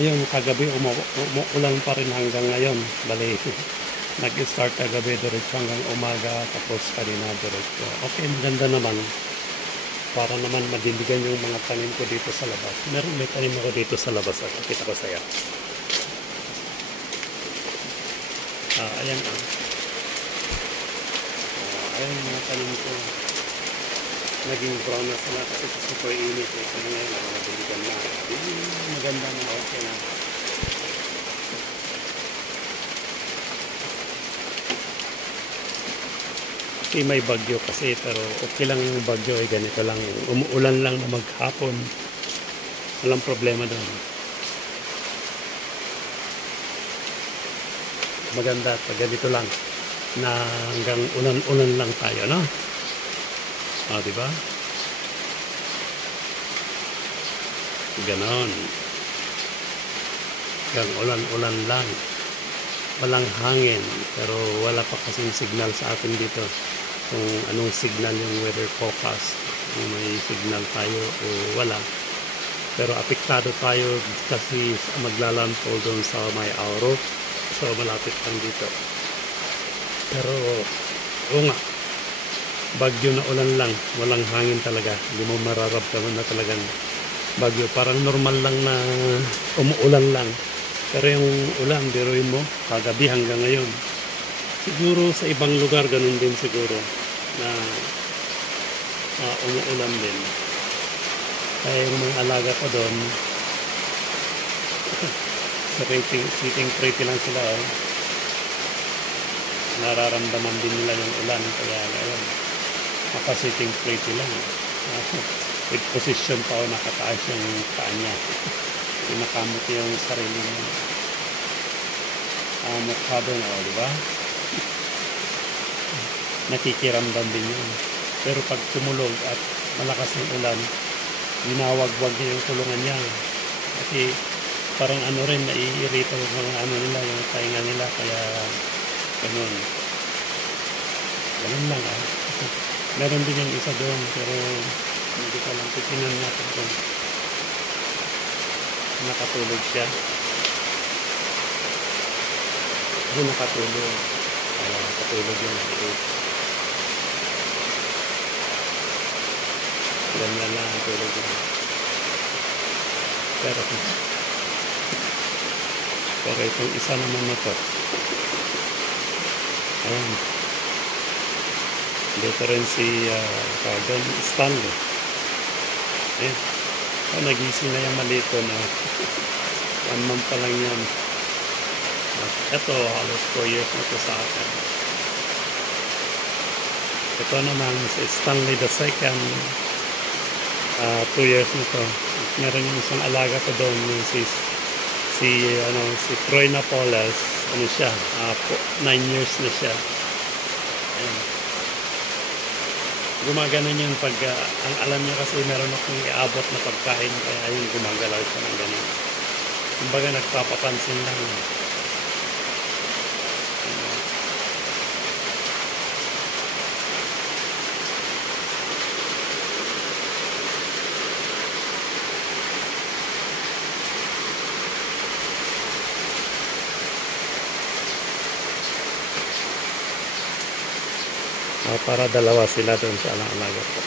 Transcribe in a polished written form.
Ayun, kagabi umuulan pa rin hanggang ngayon. Bali, nag-start kagabi diretso hanggang umaga, tapos kanina diretso. Okay, maganda naman. Para naman madiligan yung mga tanim ko dito sa labas. May tanim ako dito sa labas. Kita ko sa'yo. Ayan. Ayan yung mga tanim ko. Naging brown na sila kasi super init. Kaya ngayon, madiligan na. Maganda na, okay na. Okay, may bagyo kasi, pero okay lang yung bagyo, ganito lang, umuulan lang na maghapon, walang problema doon. Maganda pag ganito lang na hanggang ulan-ulan lang tayo, no? Di ba? Ganon, hanggang ulan-ulan lang, walang hangin, pero wala pa kasing signal sa atin dito kung anong signal yung weather forecast, kung may signal tayo o wala. Pero apektado tayo kasi maglalandfall doon sa may Auro, so malapit lang dito. Pero oo nga, bagyo na ulan lang, walang hangin talaga, hindi mo mararamdaman na talagang bagyo, parang normal lang na umuulan lang. Pero yung ulan, biruin mo, kagabi hanggang ngayon. Siguro sa ibang lugar ganun din siguro na umuulan din. Kaya yung mga alaga ko doon, sitting pretty lang sila. Nararamdaman din nila yung ulan. Kaya ngayon, makasitting pretty lang. With position pa o nakataas yung paa niya. Pinakamot yung sarili niya. Mukha doon, diba? Nakikiramdam din yun. Pero pag tumulog at malakas ng ulan, ginawagwag niya yung kulungan niya. Kasi parang rin, naiirita yung mga nila, yung tainga nila. Kaya ganun. Ganun lang Meron din yung isa doon, pero hindi ko lang titinan natin kung nakatulog siya. Nakatulog. Nakatulog yun. Ganyan lang ang tulog yun. Pero itong isa naman na to, ayan, dito rin si Don Stanley. Ayan, nagising na yung maliit ko na 1 month pa lang yan. Ito, halos 4 years na ito sa akin. Ito naman si Stanley the second, 2 years na ito. Meron yung isang alaga ko doon, si Troy Napoles, siya, 9 years na siya. Ayan. Gumaganon yun pag, ang alam niya kasi meron akong iabot na pagkain, kaya yung gumagalaw siya ng ganun. Kumbaga nagpapapansin lang. Para dalawa sila doon sa alaga ko.